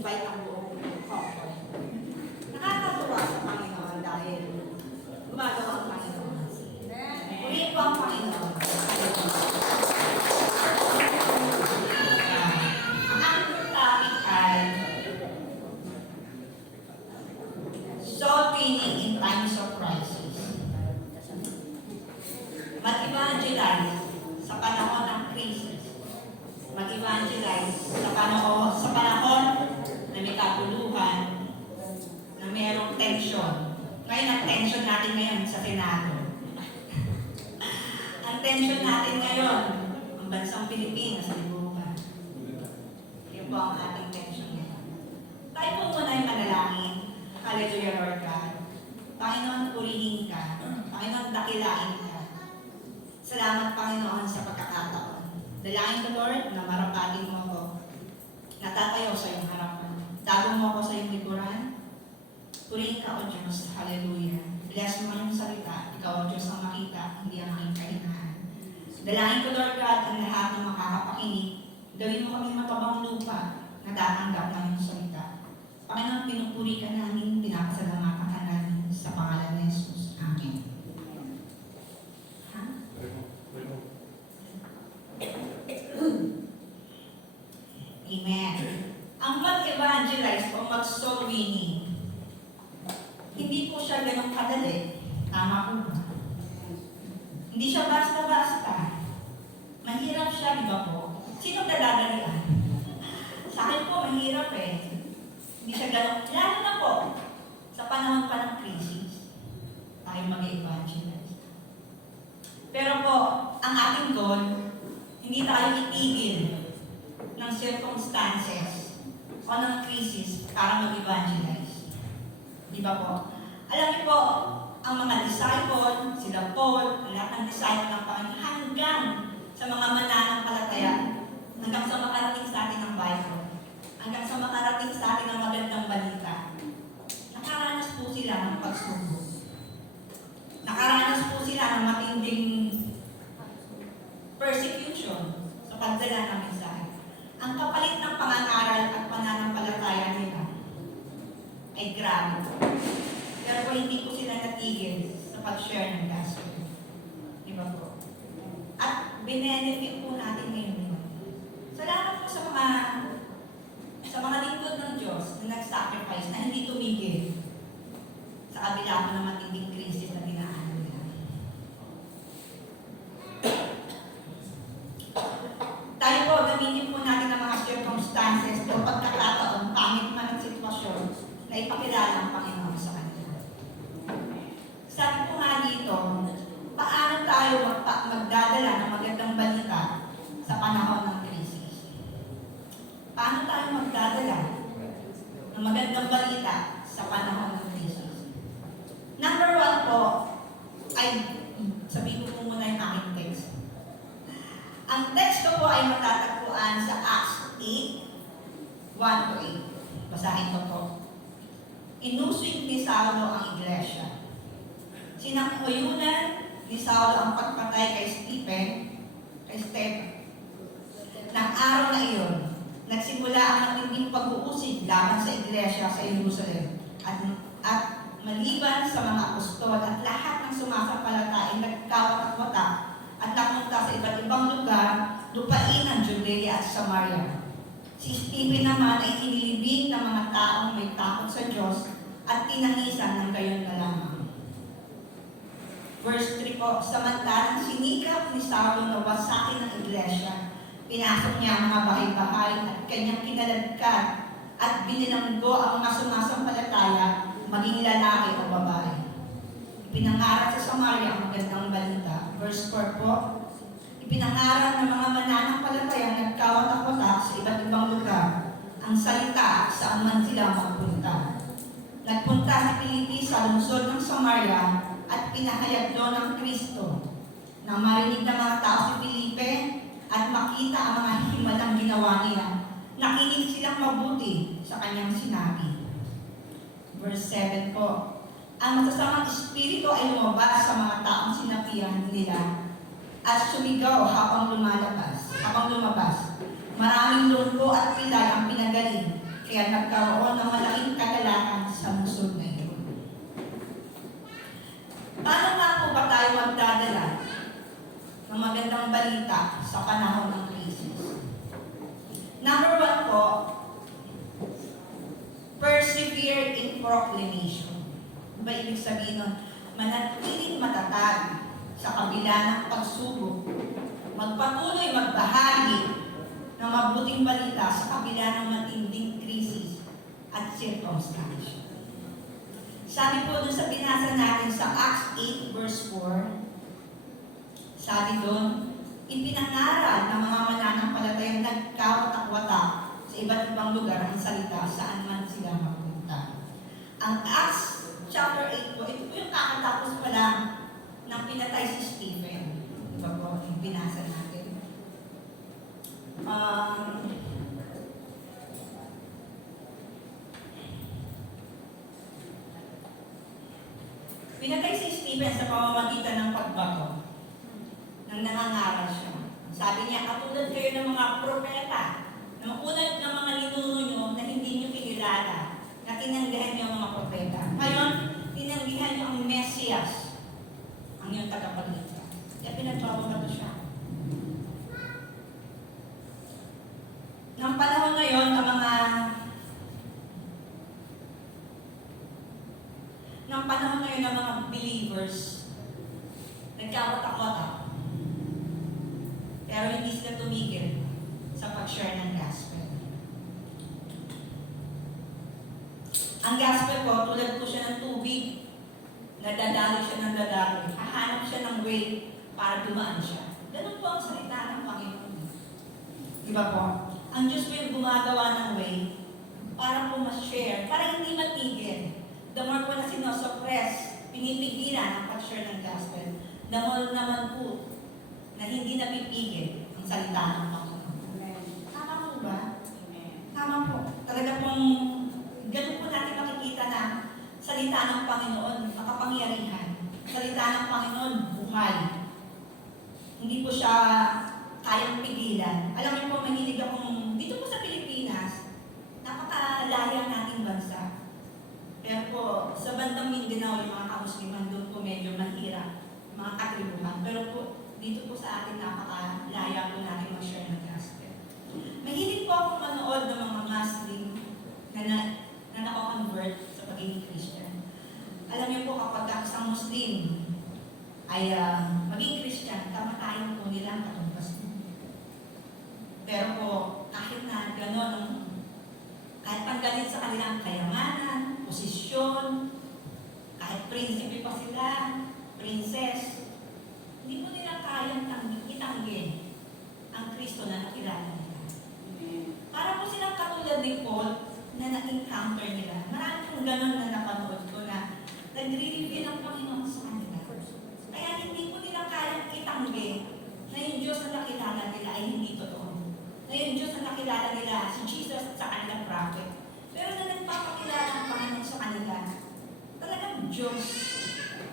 in-invite ang buong couple. Nakakatuwa sa Panginoon dahil gumagawa ang Panginoon. Purihin po ang Panginoon. Ang aking topic ay soul winning in times of crisis. Mag-evangelize sa panahon ng crisis. Mag-evangelize sa panahon na may kapuluhan, na mayroong tension. Ngayon, ang tension natin ngayon sa Senado. Ang tension natin ngayon, ang bansang Pilipinas, libukan. Yun po ang ating tension ngayon. Tayo po muna ay manalangin. Hallelujah, Lord God. Panginoon, purihin ka. Panginoon, dakilain ka. Salamat, Panginoon, sa pagkakataon. Dalangin ko, Lord, na marapatin mo ako. Natatayo sa iyong harapan. Tago mo ako sa iyong likuran. Purihin ka, O Diyos. Hallelujah. Bless mo yung salita. Ikaw, O Diyos, ang makita, hindi ang aking kahinaan. Dalangin ko, Lord God, ang lahat ng makakapakinig. Gawin mo kami matabang lupa na tatanggap ng iyong salita. Panginoon, pinupuri ka namin, pinapasalamatan ka namin sa pangalan ni Jesus. Amen. Amen. Ang mag-evangelize o mag-soul winning, hindi po siya ganong kadali. Tama po ba? Hindi siya basta-basta. Mahirap siya, di ba po? Sino dadadalian? Sa akin po, mahirap eh. Hindi siya ganong, lalo na po, sa panahon pa ng crisis, tayo mag-evangelize. Pero po, ang ating goal, hindi tayo itigil ng circumstances o ng crisis para mag-evangelize. Di ba po? Alam niyo po, ang mga disciple, sila Paul, ang lahat ng disciple ng Panginoon, hanggang sa mga mananampalataya, hanggang sa makarating sa atin ng Bible, hanggang sa makarating sa atin ng magandang balita, nakaranas po sila ng pagsubok. Nakaranas po sila ng matinding persecution sa pagdala ng mensahe. Ang kapalit ng pangangaral at pananampalataya nila ay grabe. Pero po hindi po sila natigil sa pag-share ng gospel. Di ba po? At benefit po natin ngayon. Salamat po sa mga lingkod ng Diyos na nag-sacrifice na hindi tumigil sa kabila po ng matinding krisis na dinaanan nila. Tayo po, gamitin po natin ang mga circumstances o pagkakataon, pangit man ang sitwasyon na ipakilala ang Panginoon sa kanila. Sabi po nga dito, paano tayo magdadala ng magandang balita sa panahon ng krisis? Paano tayo magdadala ng magandang balita sa panahon ng krisis? Number 1 po, ay sabihin ko muna yung aking text. Ang text ko po ay matatagpuan sa Acts 8, 1-8. Basahin ko po. Inusig ni Saulo ang iglesia. Sinanguyunan ni Saulo ang pagpatay kay Stephen. Nang araw na iyon, nagsimula ang matinding pag-uusig laban sa iglesia sa Jerusalem. At maliban sa mga apostol at lahat ng sumasampalatay nagkawatak-watak at napunta sa iba't ibang lugar, lupain ng Judea at Samaria. Si Stephen naman ay inilibing ng mga taong may takot sa Diyos at tinangisan ng gayon na lamang. Verse 3 po, samantalang sinikap ni Saulo na wasakin ng iglesia, pinasok niya ang mga bahay-bahay at kanyang kinaladkad at binilanggo ang mga sumasampalataya, maging lalaki o babae. Ipinangaral sa Samaria ang magandang balita. Verse 4 po, ipinangaral ng mga mananampalataya nagkawatak-watak sa iba't ibang lugar ang salita saan man sila magpunta. Nagpunta si Filipi sa lungsod ng Samaria at pinahayag doon ng Kristo. Nang marinig ng mga tao si Filipe at makita ang mga himalang ginawa niya, nakinig silang mabuti sa kanyang sinabi. Verse 7 po, ang masasamang espiritu ay lumabas sa mga taong sinapihan nila at sumigaw habang lumabas. Maraming lumpo at pilay ang pinagaling, Kaya nagkaroon ng malaking kagalakan sa lungsod na iyon. Paano nga po ba tayo magdadala ng magandang balita sa panahon ng krisis? Number 1 po, persevere in proclamation. Ano ba ibig sabihin nun? Manatiling matatag sa kabila ng pagsubok. Magpatuloy magbahagi ng mabuting balita sa kabila ng matinding krisis at circumstance. Sabi po dun sa binasa natin sa Acts 8 verse 4, sabi doon, ipinangaral ng mga mananampalatayang nagkawatak-watak sa iba't ibang lugar ang salita saan man sila magpunta. Ang Acts chapter 8 po, ito po yung kakatapos pa lang ng pinatay si Stephen. Diba po, yung binasa natin. Pinatay si Stephen sa pamamagitan ng pagbato nang nangangaral siya. Sabi niya, katulad kayo ng mga propeta, ng unang ng mga linuno nyo na hindi nyo kinilala, na tinanggihan niyo ang mga propeta. Ngayon, tinanggihan niyo ang Mesias, ang iyong tagapagligtas. Kaya pinagbabato siya. Nang panahon ngayon, ng mga believers, nagkawatak-watak. Pero hindi sila tumigil sa pag-share ng gospel. Ang gospel po, tulad po siya ng tubig, nadadali siya ng dadali. Hahanap siya ng way para dumaan siya. Ganun po ang salita ng Panginoon. Diba po? Ang Diyos po yung gumagawa ng way para po ma-share, para hindi matigil. The more po na sinosuppress, pinipigilan ang pag-share ng gospel, the more naman po na hindi napipigil ang salita ng Panginoon. Tama po ba? Tama po. Talaga pong ganun po natin makikita na salita ng Panginoon, makapangyarihan. Salita ng Panginoon, buhay. Hindi po siya kayang pigilan. Alam niyo po, mahilig akong, dito po sa Pilipinas, napakalaya nating bansa. Pero po, sa bandang Mindanao, yung mga kamusliman doon po medyo mahirap, mga katribuhan. Pero po, dito po sa atin, napakalaya po natin mag-share ng gospel. Mahilig po akong manood ng mga Muslim na nako-convert sa pagiging Christian. Alam niyo po, kapag isang Muslim ay maging Christian, kamatayan po nila ang katumbas mo. Pero po, kahit na gano'n, kahit panggalit sa kanilang kayamanan, posisyon, kahit prinsipe pa sila, princess, hindi po nila kayang itanggi ang Kristo na nakilala nila. Para po silang katulad ni Paul na na-encounter nila. Marami pong gano'n na napanood ko na nagre-reveal ang Panginoon sa kanila. Kaya hindi po nila kayang itanggi na yung Diyos na nakilala nila ay hindi totoo. Na yung Diyos na nakilala nila, si Jesus sa kanilang prophet. Pero na nagpapakilala ang Panginoon sa kanila, talagang Diyos.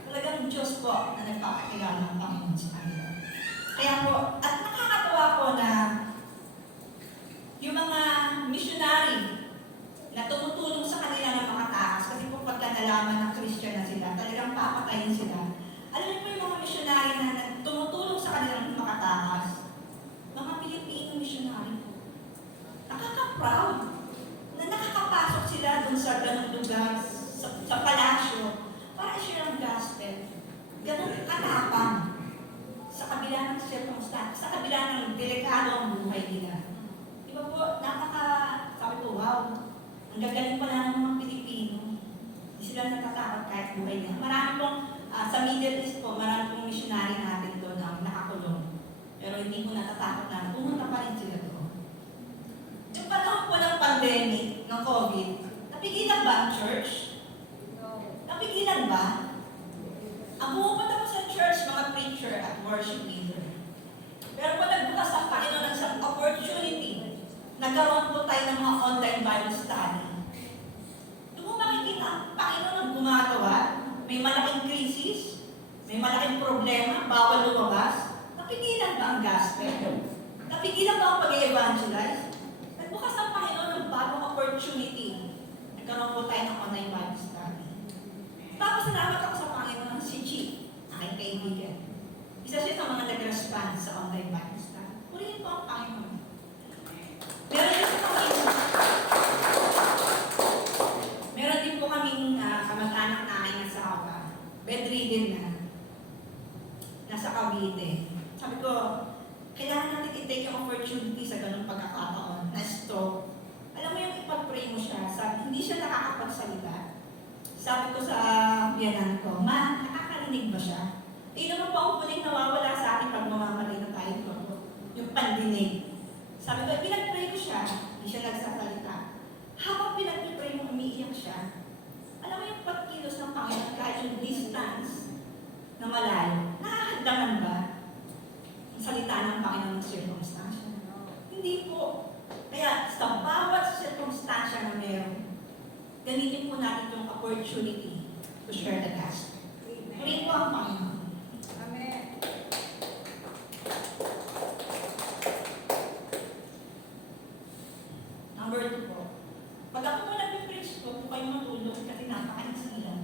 Talagang Diyos po na nagpapakilala ang Panginoon sa kanila. Kaya po, at nakakatawa po na yung mga missionary na tumutulong sa kanila na makatakas, kasi po pagka nalaman ng Christian na sila, talagang papatayin sila. Alam niyo po yung mga missionary na tumutulong sa kanilang makatakas, mga Pilipino missionary po. Nakaka-proud na nakakapasok sila dun sa ganung lugar, sa palasyo, para i-share ang gospel. Ganun katapang sa kabila ng circumstance, sa kabila ng delikado ang buhay nila. Di ba po, sabi ko, wow, ang gagaling pala ng mga Pilipino. Hindi sila natatakot kahit buhay nila. Marami pong, sa Middle East po, marami pong missionary natin doon na nakakulong. Pero hindi po natatakot na pumunta pa rin sila doon. Yung panahon po ng pandemic, ng COVID, napigilan ba ang church? Napigilan ba? Ang pumupunta po sa church, mga preacher at worship leader. Pero po nagbukas ang Panginoon ng isang opportunity. Nagkaroon po tayo ng mga online Bible study. Doon mo makikita ang Panginoon ang gumagawa. May malaking krisis, may malaking problema, bawal lumabas. Napigilan ba ang gospel? Napigilan ba ang pag-evangelize? Nagbukas ang Panginoon ng bagong opportunity. Nagkaroon po tayo ng online Bible study. Salamat ako sa Panginoon, si Chi, aking kaibigan. Isa siya sa mga nag-respond sa online Bible study. Purihin po ang Panginoon. Meron din po kaming kamag-anak na aking asawa, bedridden na, nasa Cavite. Sabi ko, kailangan natin i-take yung opportunity sa ganung pagkakataon na stroke. Alam mo yung ipag-pray mo siya, hindi siya nakakapagsalita. Sabi ko sa biyanan ko, Ma, nakakarinig ba siya? Naman po ang huling nawawala sa akin pag mamamalay na tayo ko. Yung pandinig. Sabi ko, pinag-pray ko siya, hindi siya nagsasalita. Habang pinag-pray mo, umiiyak siya. Alam mo yung pagkilos ng Panginoon kahit yung distance na malayo, nakakagdaman ba ang salita ng Panginoon ng circumstansya? Hindi po. Kaya sa bawat circumstansya na meron, gamitin po natin yung opportunity to share the gospel. Purihin po ang Panginoon. Amen. Number 2 po. Pag ako po nag-preach po, kayo matulog kasi napakainis nila.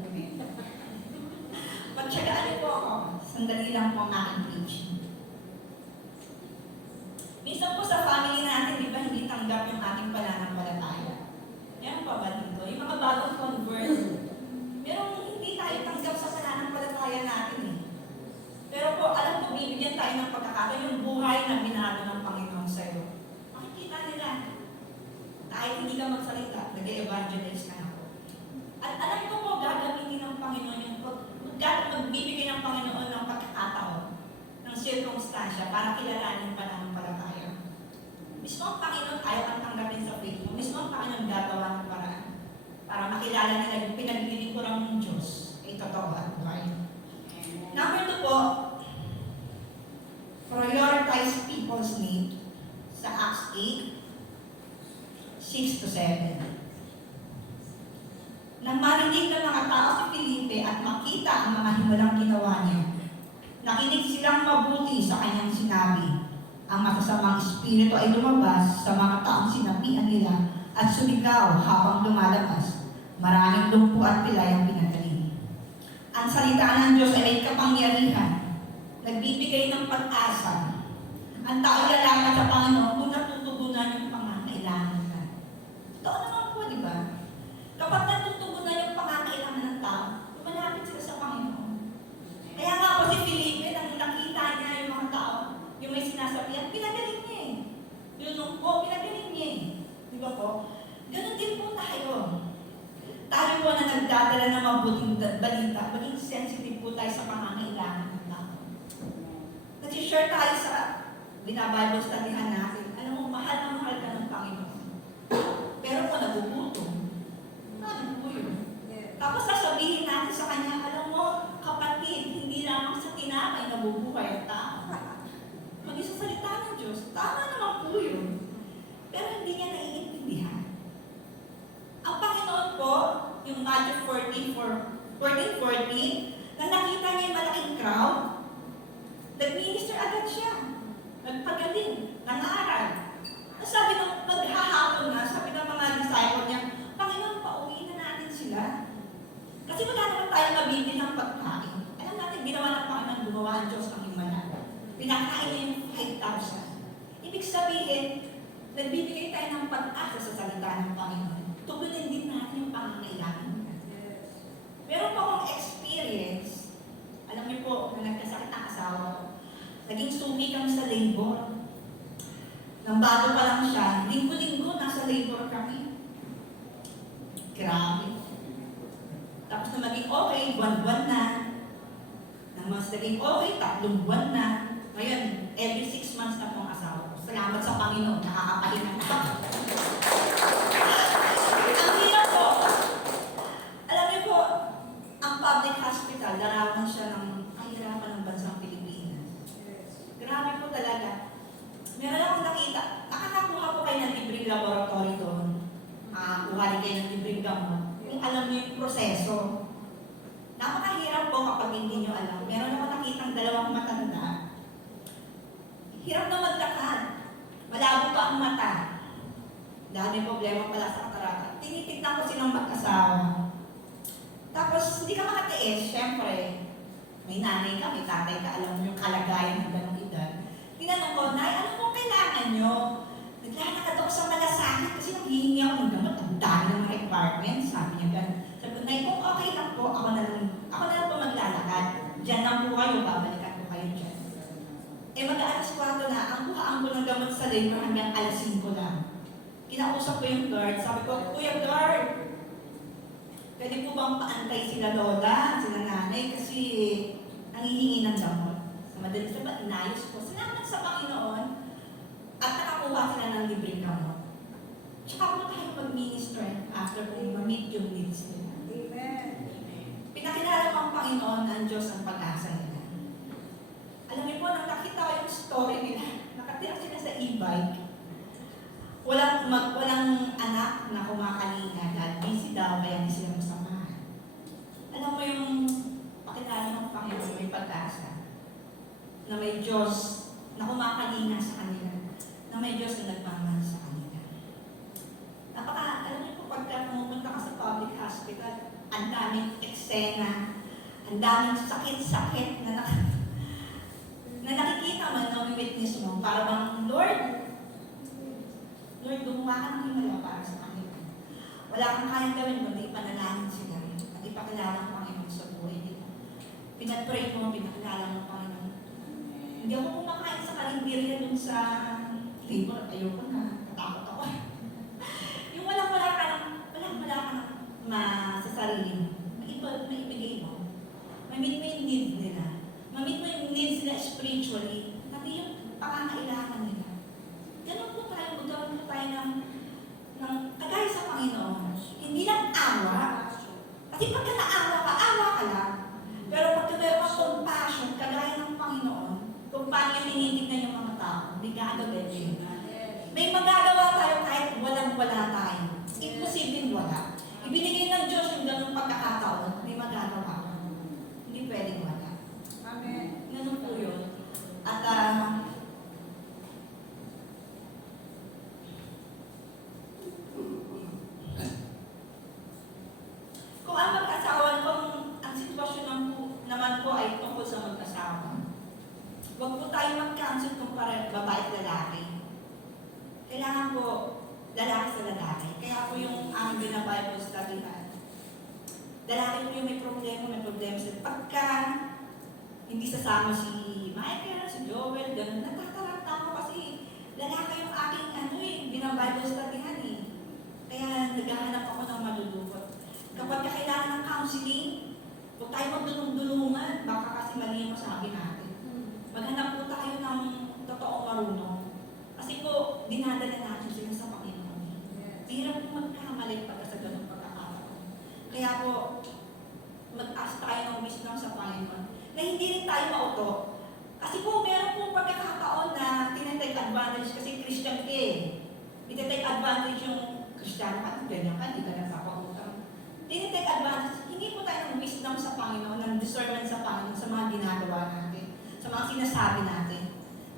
Pagtsagaan niyo po ako, sandali lang po ang aking preaching. Minsan po sa family natin, di ba, hindi tanggap yung ating pananampalataya. Meron pa ba dito? Yung mga bagong convert, merong hindi tayo tanggap sa pananampalataya natin eh. Pero po, alam ko, bibigyan tayo ng pagkakataon yung buhay na binago ng Panginoon sa iyo. Makikita nila, kahit hindi ka magsalita, nag-evangelize ka na po. At alam ko po, gagamitin ng Panginoon yung magbibigay ng Panginoon ng pagkakataon, ng circumstansya para kilalanin pa ng palataya. Mismo ang Panginoon ayaw kang tanggapin sa faith mo. Mismo ang Panginoon gagawa ng paraan para makilala nila yung pinaglilingkuran ng Diyos ay totoo at buhay. Number 2 po, prioritize people's need sa Acts 8, 6-7. Nang marinig ng mga tao si Felipe at makita ang mga himulang ginawa niya, nakinig silang mabuti sa kanyang sinabi. Ang masasamang espiritu ay lumabas sa mga taong sinapian nila at sumigaw habang lumalabas. Maraming lumpo at pilay ang pinagaling. Ang salita ng Diyos ay may kapangyarihan, nagbibigay ng pag-asa. Ang tao lalaman sa Panginoon kung natutugunan yung pangangailangan nila. Totoo naman po, di ba? Kapag natutugunan yung pangangailangan ng tao, lumalapit sila sa Panginoon. Kaya nga po si Felipe, nang nakita niya yung mga tao, yung may sinasabihan, pinagaling niya eh. Yung lungko, pinagaling niya eh. Di ba po? Ganon din po tayo. Tayo po na nagdadala ng mabuting balita, maging sensitive po tayo sa pangangailangan ng tao. Nag-share tayo sa binabible studyhan natin. Alam mo, mahal na mahal ka ng Panginoon. Pero kung nagugutom, ano po yun? Tapos sasabihin natin sa kanya, alam mo, kapatid, hindi lamang sa tinapay nabubuhay ang tao. Maging sa salita ng Diyos, tama naman po yun. Pero hindi niya naiintindihan. Ang Panginoon po, yung Matthew 14:14, na nakita niya yung malaking crowd, nag-minister agad siya. Nagpagaling, nangaral. At sabi nung maghahapon na, sabi ng mga disciple niya, Panginoon, pauwi na natin sila. Kasi wala naman tayong nabibili ng pagkain. Alam natin, ginawa ng Panginoon, gumawa ang Diyos ng himala. Pinakain niya yung 5,000. Ibig sabihin, nagbibigay tayo ng pag-asa sa salita ng Panginoon. Tugunin din natin yung pangangailangan. Meron pa akong experience, alam niyo po, na nagkasakit ang asawa ko. Naging sumi kami sa labor. Nang bago pa lang siya, linggo-linggo nasa labor kami. Grabe. Tapos na maging okay, buwan-buwan na. Nang mas naging okay, 3 buwan na. Ngayon, every 6 months na po ang asawa ko. Salamat sa Panginoon, nakakapahinga na ako. Ang hirap po. Alam niyo po, ang public hospital, larawan siya ng kahirapan ng bansang Pilipinas. Grabe po talaga. Meron akong nakita, nakakakuha po kayo ng libreng laboratory doon. Kuha rin kayo ng libreng gamot. Kung alam niyo yung proseso. Napakahirap po kapag hindi niyo alam. Meron akong nakitang 2 matanda. Hirap na maglakad. Malabo pa ang mata. dahil may problema pala sa katarata. Tinitignan ko silang mag-asawa. Tapos, hindi ka makatiis, syempre. May nanay ka, may tatay ka, alam mo yung kalagayan ng ganong edad. Tinanong ko, Nay, ano pong kailangan nyo? Naglalakad ako sa malasakit kasi nanghihingi ako ng gamot. Ang dami ng mga requirements. Sabi niya gano'n. Sabi ko, Nay, kung okay lang po, ako na lang po maglalakad. Diyan lang po kayo, babalikan ko kayo dyan. Eh mag-aalas 4 na, ang buhaan ko ng gamot sa labor hanggang alas 5 lang. Kinausap ko yung guard, sabi ko, Kuya guard, pwede po bang paantay sila lola, sila nanay, kasi nangihingi ng gamot. Sa madaling sabat, inayos ko. Salamat sa Panginoon at nakakuha sila ng libreng gamot. Tsaka po tayo mag-minister after kung ma-meet yung needs nila. Amen. Pinakilala ko ang Panginoon na ang Diyos ang pag-asa nila. Alam niyo po, nang nakita ko yung story nila, nakatira sila sa e-bike. Walang anak na kumakalinga dahil busy daw, kaya hindi sila masamahan. Alam mo yung pakilala ng Panginoon, may pag-asa, na may Diyos na kumakalinga sa kanila, na may Diyos na nagmamahal sa kanila. Alam niyo po, pagka pumupunta ka sa public hospital, ang daming eksena, ang daming sakit-sakit na nakikita man na witness mo, para bang, Lord, gumawa ka ng himala para sa kanila. Wala kang kayang gawin kundi ipanalangin sila at ipakilala ang Panginoon sa buhay nila. Pinag-pray mo, pinakilala mo ang Panginoon. Hindi ako kumakain sa karinderya dun sa labor. Ayoko na, natakot ako. Yung walang-wala ka sa sarili mo. Maibigay mo. Mamit mo yung needs nila. Mamit mo yung needs nila spiritually. Pati yung pangangailangan nila. Ganun po tayo, magkaroon po tayo ng kagaya sa Panginoon. Hindi lang awa. Kasi pagka naawa ka lang. Pero pagka meron kang compassion, kagaya ng Panginoon, kung paano yung tinitignan yung mga tao, hindi gagawin yun. May magagawa tayo kahit walang-wala tayo. Imposibleng wala. Ibinigay ng Diyos yung ganung pagkakataon, may magagawa ka. Hindi pwedeng wala. Amen. Ganun po yun. At kung ang mag-asawa, kung ang sitwasyon naman po ay tungkol sa mag-asawa, huwag po tayo mag-cancel kung babae at lalaki. Kailangan po lalaki sa lalaki. Kaya po yung aming binabible study lalaki po yung may problema sila. Pagka hindi sasama si Michael, si Joel, gano'n, natataranta ako kasi lalaki yung aking binabible study Kaya naghahanap ako ng malulukot. Kapag kailangan ng counseling, huwag tayo magdulong-dulungan, baka kasi mali yung masabi natin. Maghanap po tayo ng totoong marunong. Kasi po, dinadala natin sila sa Panginoon. Hirap po magkamali pagka sa ganung pagkakataon. Kaya po, mag-ask tayo ng wisdom sa Panginoon na hindi rin tayo mauto. Kasi po, meron po pagkakataon na tinatake advantage kasi Christian ka Tinatake advantage yung Christian ka, ganyan ka, hindi ka nagpapautang. Tinatake advantage, hindi po tayo ng wisdom sa Panginoon, ng discernment sa Panginoon sa mga ginagawa natin, sa mga sinasabi natin.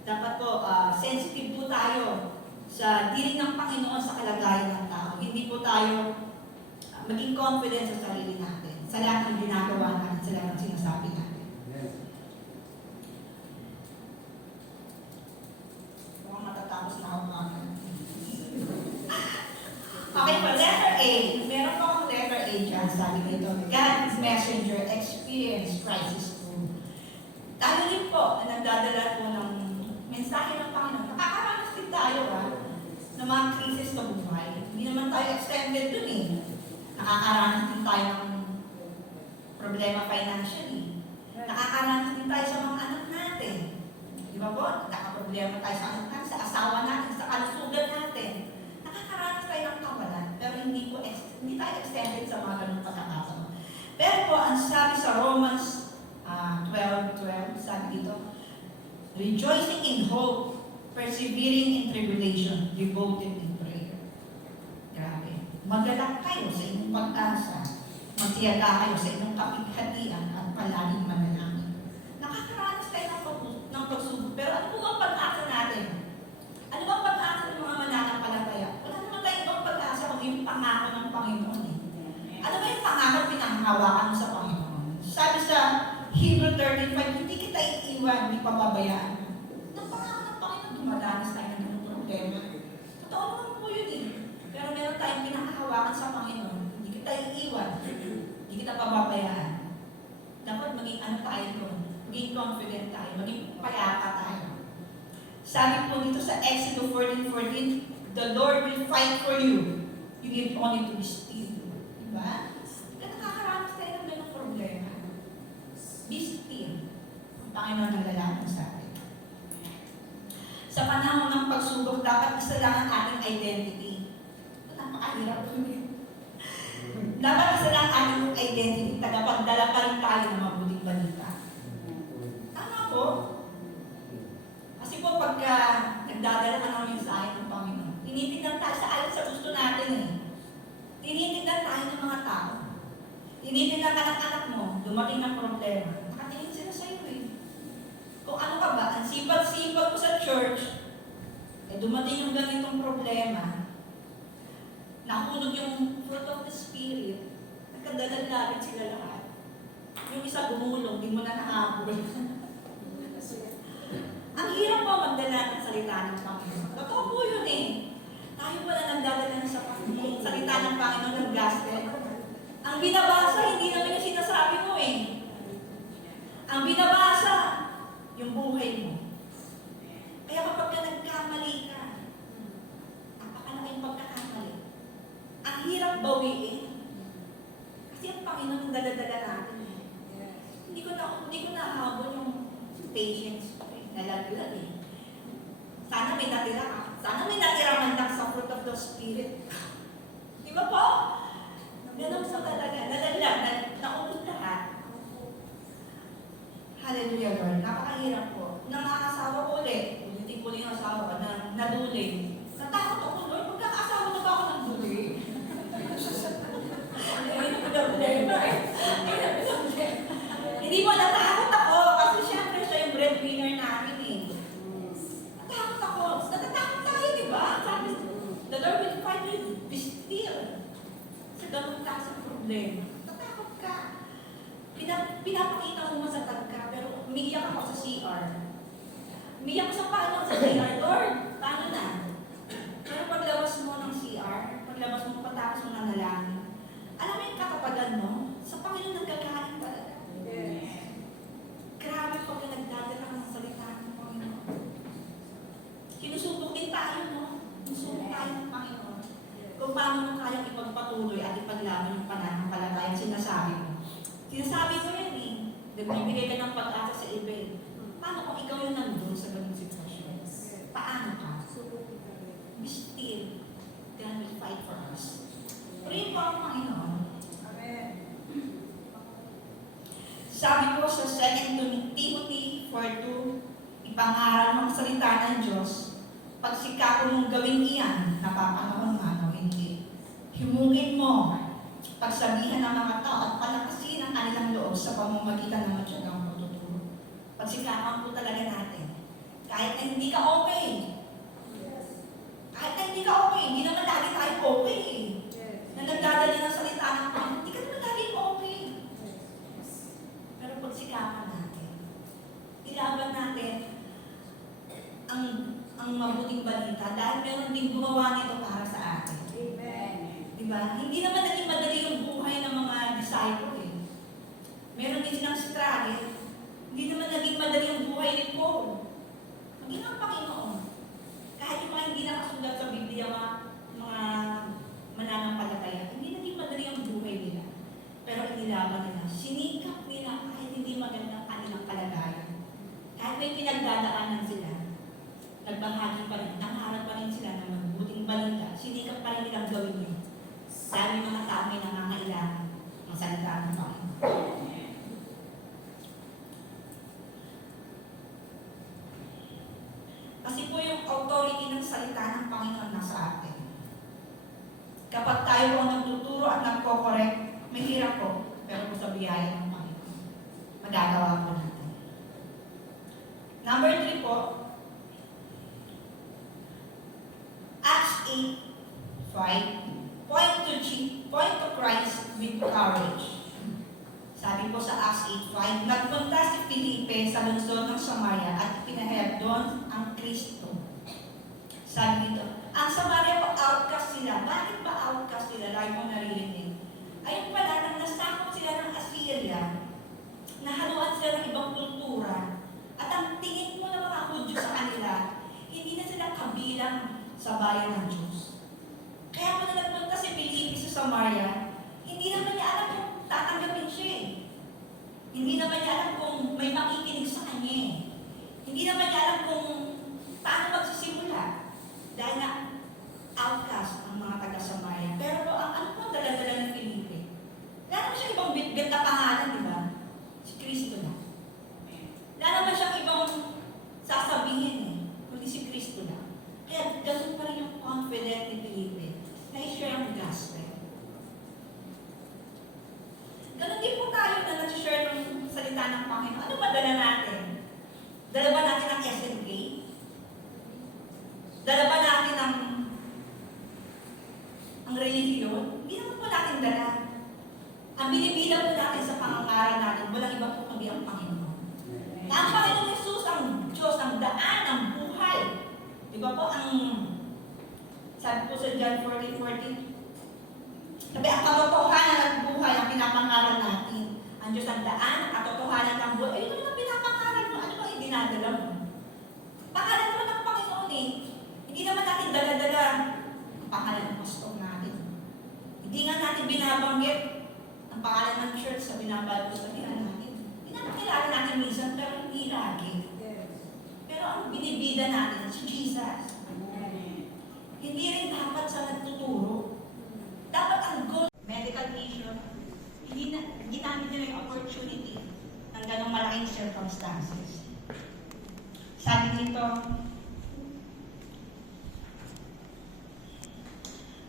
Dapat po, sensitive po tayo sa diring ng Panginoon sa kalagayan ng tao. Hindi po tayo maging confident sa sarili natin, sa lahat ng ginagawa natin, sa lahat ng sinasabi natin. Mukhang matatapos na ako mga. Okay po, letter A. Meron po akong letter A dyan, sabi nito. God's messenger experience crisis room. Tayo rin po na nagdadala po ng mensahe ng Panginoon. Nakakaranas din tayo ng mga krisis sa buhay. Hindi naman tayo extended dun Nakakaranas din tayo ng problema financially. Nakakaranas din tayo sa mga anak natin. Di ba po? Nakaproblema tayo sa anak natin, sa asawa natin, sa kalusugan natin. Nakakaranas tayo ng kawalan, pero hindi tayo extended sa mga ganung pagkakataon. Pero po, ang sabi sa Romans 12:12, sabi dito, rejoicing in hope, persevering in tribulation, devoted in prayer. Grabe. Magalak kayo sa inyong pag-asa. Magtiyaga kayo sa inyong kapighatian at palaging manalangin. Nakakaranas tayo ng pagsubok. Pero ano po ang pag-asa natin? Ano bang pag-asa ng mga mananampalataya? Wala naman tayong pangako ng Panginoon eh. Ano ba yung pangako pinanghawakan mo sa Panginoon? Sabi sa Hebrew 13:5, hindi kita iiwan, hindi pababayaan. Ang pangako ng Panginoon, dumadanas tayo ng ganung problema. Totoo naman po yun eh. Pero meron tayong pinanghawakan sa Panginoon, hindi kita iiwan, hindi kita pababayaan. Dapat maging ano tayo doon, maging confident tayo, maging payapa tayo. Sabi po dito sa Exodus 14:14, the Lord will fight for you. You need only to be still. Diba? Kaya nakakaranas tayo ng ganong problema. Be still. Ang Panginoon ang lalaman sa atin. Sa panahon ng pagsubok, dapat isa lang ang ating identity. Napakahirap po yun. Dapat isa lang ang ating identity. Tagapagdala pa rin tayo ng mabuting balita. Tama po. Kasi po pagka nagdadala ka ng mensahe ng Panginoon, tinitignan tayo sa ayon sa gusto natin eh. Tinitignan tayo ng mga tao. Tinitignan ka ng anak mo, dumating ng problema. Nakatingin sila sa iyo eh. Kung ano ka ba, ang sipag-sipag mo sa church, eh dumating yung ganitong problema, nahulog yung fruit of the Spirit, nagkadalaglagan sila lahat. Yung isa gumulong, di mo na nahabol. Ang hirap po magdala ng salita ng Panginoon. Totoo po yun eh. Tayo pala nagdadala ng salita ng Panginoon ng gospel. Ang binabasa, hindi naman yung sinasabi mo eh. Ang binabasa, yung buhay mo. Kaya kapag ka nagkamali ka, napakalaking pagkakamali. Ang hirap bawiin. Kasi ang Panginoon ang daladala natin. Hindi ko nahabol yung patience ko eh. Nalaglag eh. Sana may natira ka. Sana may natira man lang sa fruit of the Spirit. Di ba po? Ganun sa talaga. Nalaglag. Naubos lahat. Hallelujah, Lord. Napakahirap po. Nangangasawa ko ulit. Ulitin ko yung asawa ko na naduling. Natakot ako, Lord. Magkakasawa na ba ako ng duling? Hindi mo natakot ako. Kasi syempre siya yung breadwinner namin eh. Natakot ako. Natatakot tayo, di ba? Sabi, the Lord will fight you. Be still. Sa ganun ka sa problema. Natakot ka. Pinapakita mo masatag ka, pero umiiyak ako sa CR. Umiiyak sa paano sa CR, Lord, paano na? Pero paglabas mo ng CR, paglabas mo patapos mo ng nalangin, alam mo yung katapagan mo, sa Panginoon nagkakain talaga. Yes. Grabe pag nagdadala ka ng salita ng Panginoon. Sinusubok din tayo, no? Sinusubok tayo ng Panginoon. Kung paano mo kayang ipagpatuloy at ipaglaban yung pananampalataya sinasabi mo. Sinasabi ko yan eh. Nagbibigay ka ng pag-asa sa iba eh. Paano kung ikaw yung nandun sa ganung sitwasyon? Paano ka? Be still. God will fight for us. Pray po ang Panginoon. Amen. Sabi ko sa 2 Timothy 4:2, ipangaral mong salita ng Diyos, pagsikapon mong gawin iyan, napapanahon man o hindi. Himugin mo, pagsabihan ng mga tao at palakasin ang kanilang loob sa pamamagitan ng matyagang pagtuturo. Pagsikapan po talaga natin. Kahit na hindi ka okay. Kahit na hindi ka okay, hindi naman lagi tayo okay eh. Na nagdadali ng salita ng Panginoon, hindi ka naman lagi okay. Pero pagsikapan natin, ilaban natin ang mabuting balita dahil meron din gumawa nito para sa atin. Amen. Diba? Hindi naman naging madali yung buhay ng mga disciple eh. Meron din silang struggle. Hindi naman naging madali yung buhay ni Paul. Maging ang Panginoon. Kahit yung mga hindi nakasulat sa Biblia, mga mananampalataya, hindi naging madali yung buhay nila. Pero inilaban nila. Sinikap nila kahit hindi magandang kanilang kalagayan. Kahit may pinagdadaanan sila, nagbahagi pa rin, nangarap pa rin sila ng mabuting balita. Sinikap pa rin nilang gawin yun. Dahil mga tao may nangangailangan ng salita ng Panginoon. Kasi po yung authority ng salita ng Panginoon nasa atin. Kapag tayo ang nagtuturo at nagko-correct, may hirap po, pero kung sa biyaya ng Panginoon, magagawa po natin. Number 3 po, Acts 8:5. Point point to Christ with courage. Sabi po sa Acts 8:5, nagpunta si Felipe sa lungsod ng Samaria at pinahayag doon ang Kristo. Sabi dito, ang Samaria po outcast sila. Bakit ba outcast sila? Lagi mo naririnig. Ayun pala, nang nasakop sila ng Assyria, nahaluan sila ng ibang kultura, at ang tingin mo ng mga Hudyo sa kanila, hindi na sila kabilang sa bayan ng Diyos. Kaya kung nagpunta si Felipe sa Samaria, hindi naman niya alam kung tatanggapin siya eh. Hindi naman niya alam kung may makikinig sa kanya eh. Hindi naman niya alam kung paano magsisimula. Dahil na outcast ang mga taga-Samaria. Pero ano po ang dala-dala ng Felipe? Wala naman siyang ibang bit na pangalan, di ba? Si Kristo na. Wala naman siyang ibang sasabihin eh, kundi si Kristo na. Kaya ganun pa rin yung confident ni Felipe na i-share ang gospel. Ganun din po tayo na nag-share ng salita ng Panginoon. Ano ba dala natin? Dala ba natin ang SNK? Dala ba natin ang relihiyon? Hindi naman po natin dala. Ang binibilang po natin sa pangangaral natin, walang iba po kundi ang Panginoon. Na ang Panginoon Jesus, ang Diyos, ang daan, ang buhay. Di ba po ang, sabi po sa John 14:14, sabi, ang katotohanan at buhay ang pinapangaral natin. Ang Diyos ang daan, ang katotohanan ng buhay. Ayun naman ang pinapangaral mo. Ano bang idinadala mo? Pangalan naman ng Panginoon eh. Hindi naman natin dala-dala ang pangalan ng pastor natin. Hindi nga natin binabanggit ang pangalan ng church sa binabalpustahan natin. Pinapakilala natin minsan, pero hindi lagi. Pero ang binibida natin, si Jesus. Hindi rin dapat sa nagtuturo. Dapat ang goal, medical issue, hindi namin nila yung opportunity ng ganong malaking circumstances. Sabi nito,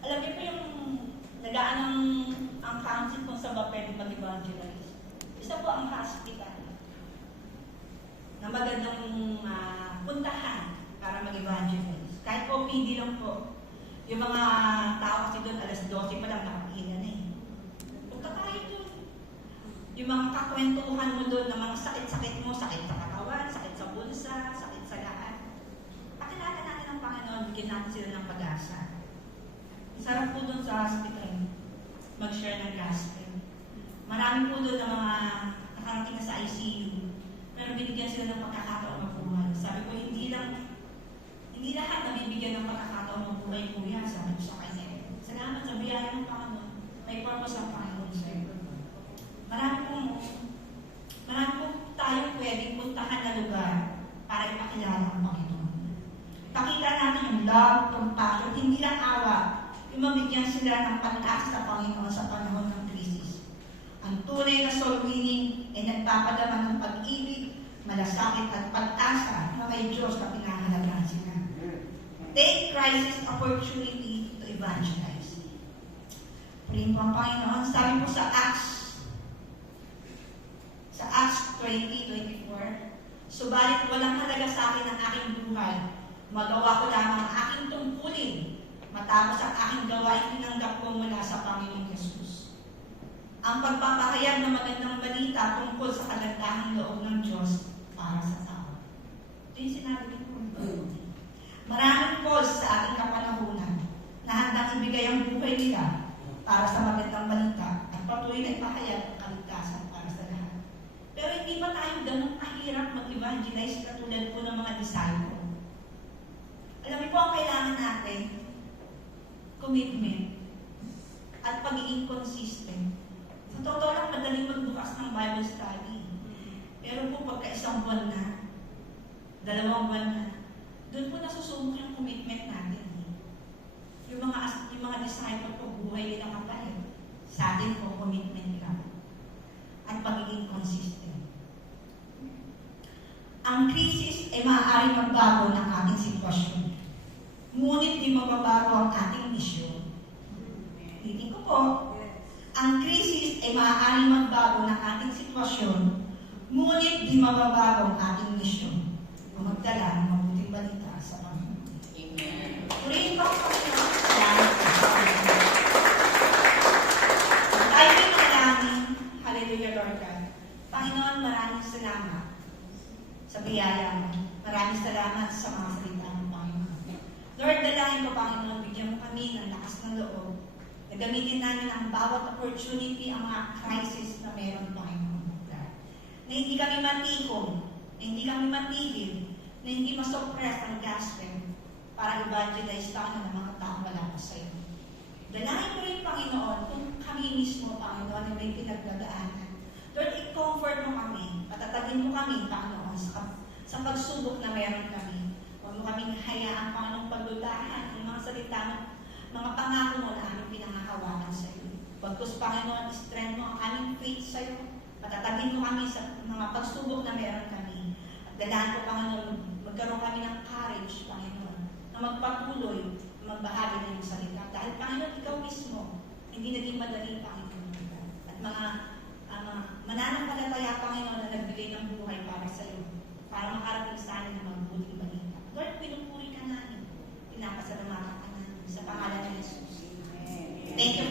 alam niyo po yung nagaan ang council kung saan ba pwede mag-evangelize. Isa po ang hospital na magandang puntahan para mag-evangelize. Kahit po OPD lang po. Yung mga tao kasi doon, alas 12 pa lang nakakila na eh. Punta tayo doon. Yung mga kakwentuhan mo doon ng mga sakit-sakit mo, sakit sa katawan, sakit sa bulsa, sakit sa laan. Pakilala natin ang Panginoon, bigyan natin sila ng pag-asa. Sarap po doon sa hospital, mag-share ng gospel. Marami po doon ng mga nakarating na sa ICU, pero binigyan sila ng pagkakataon mabuhay. Sabi ko, hindi lahat nabibigyan ng pagkakataon mabuhay, kuya. Sabi ko sa kanya, salamat sa biyaya ng Panginoon. May purpose ang Panginoon sa'yo. Marami po tayong pwedeng puntahan na lugar para ipakilala ang Panginoon. Pakita natin yung love, compassion, hindi lang awa. Yung mabigyan sila ng pag-asa sa Panginoon sa panahon ng krisis. Ang tunay na soul winning ay nagpapadama ng pag-ibig, malasakit at pag-asa na may Diyos na pinahalagaan sila. Take crisis opportunity to evangelize. Purihin po ang Panginoon. Sabi po sa Acts 20:24, subalit walang halaga sa akin ang aking buhay. Magawa ko lamang ang aking tungkulin matapos ang aking gawain tinanggap ko mula sa Panginoong Jesus. Ang pagpapahayag ng magandang balita tungkol sa kagandahang loob ng Diyos para sa tao. Ito yung sinabi ko. Maraming calls sa ating kapanahunan na handang ibigay ang buhay nila para sa magandang balita at patuloy na ipahayag ang kaligtasan para sa lahat. Pero hindi pa tayo ganun kahirap mag-evangelize katulad po ng mga disciple. Alam niyo po ang kailangan natin, commitment at pagiging consistent. Sa totoo lang, madaling magbukas ng Bible study. Pero po pagka isang buwan na, 2 buwan na, doon po nasusubok yung commitment natin. Yung mga disciple po, buhay nila kapatid. Sa atin po, commitment lang. At pagiging consistent. Ang krisis ay maaaring magbago ng ating sitwasyon. Ngunit di mababago ang ating misyon. Hiling ko po, ang krisis ay maaaring magbago ng ating sitwasyon, ngunit di mababago ang ating misyon. Ang magdala ng mabuting balita sa Panginoon. Amen. Purihin po ang Panginoon. ko, Panginoon, bigyan mo kami ng lakas ng loob. Nagamitin namin ang bawat opportunity, ang mga crisis na meron, Panginoon. Na hindi kami matikong, na hindi kami matigil, na hindi masuppress ang gospel para evangelize tayo ng mga taong wala pa sa iyo. Dalangin ko rin, Panginoon, kung kami mismo, Panginoon, na may pinagdadaanan. Lord, i-comfort mo kami, patatagin mo kami, Panginoon, sa pagsubok na meron kami. Huwag mo kaming hayaan, Panginoon, paglulahan ng mga salita mo, mga pangako mo na aming pinangahawakan sa iyo. Pagkus, Panginoon, strength mo ang aming faith sa iyo. Patatagin mo kami sa mga pagsubok na meron kami. At dalangin ko, Panginoon, magkaroon kami ng courage, Panginoon, na magpatuloy, na magbahagi ng iyong salita. Dahil, Panginoon, ikaw mismo, hindi naging madali, Panginoon. At mga mananampalataya, Panginoon, na nagbigay ng buhay para sa iyo, para makarating sa amin ng mabuting balita. Lord, pinupuri ka namin. Pinapasalamatan ka namin sa pangalan ng Jesus. Thank you,